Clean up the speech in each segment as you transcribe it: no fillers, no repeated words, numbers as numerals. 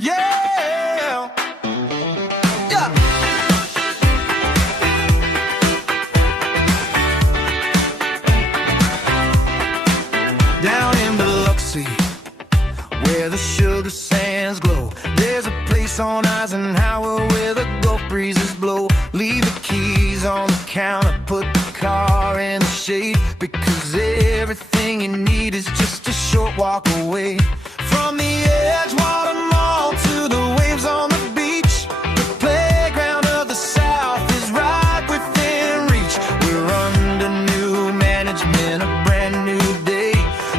Yeah. Yeah. Down in Biloxi, where the sugar sands glow, there's a place on Eisenhower where the Gulf breezes blow. Leave the keys on the counter, put the car in the shade, because everything you need is just a short walk away. From the Edgewater Mall to the waves on the beach, the playground of the South is right within reach. We're under new management, a brand new day.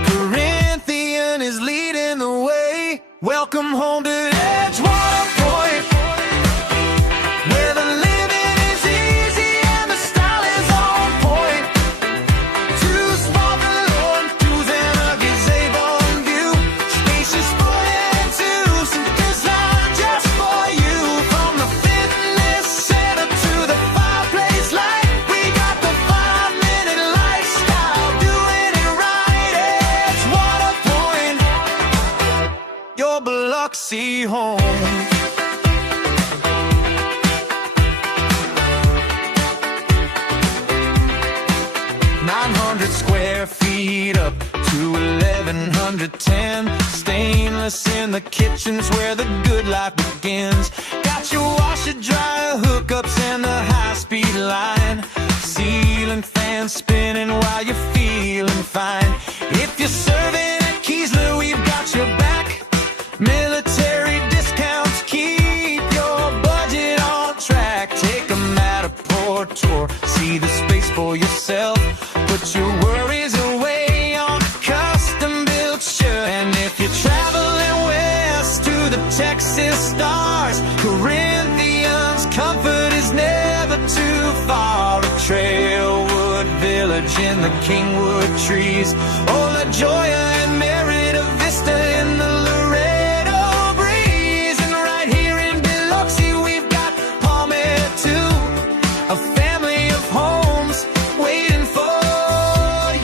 Corinthian is leading the way. Welcome home to Edgewater Pointe, where the living is easy and the style is on point. Two small below twos and a gazebo view, spacious for and two, some design just for you. From the fitness center to the fireplace light, we got the 5-minute lifestyle, doing it right. Edgewater Pointe, your Biloxi home. 900 square feet up to 1110. Stainless in the kitchens where the good life begins. Got your washer, dryer, hookups and the high-speed line. Ceiling fans spinning while you're feeling fine. If you're serving at Keesler, we've got your back. Military discounts keep your budget on track. Take a Matterport tour, see the space for yourself. Put your worries away on a custom-built shirt. And if you're traveling west to the Texas stars, Corinthian's comfort is never too far. A Trailwood village in the Kingwood trees, or La Jolla and Merida Vista in the Laredo breeze. And right here in Biloxi we've got Palmer too, a family of homes waiting for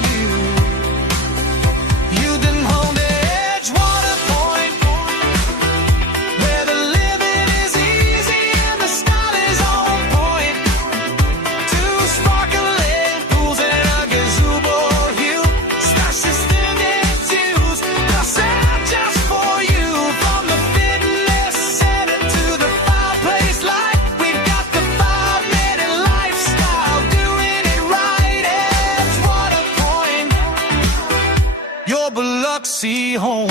you. You've been home to Edgewater Pointe, where the living is easy and the style is on point. Two sparkling pools and a gazebo view, spacious twos, the sound just for you. From the fitness center to the fireplace light, we've got the 5-minute lifestyle, doing it right. Edgewater Pointe, your Biloxi home.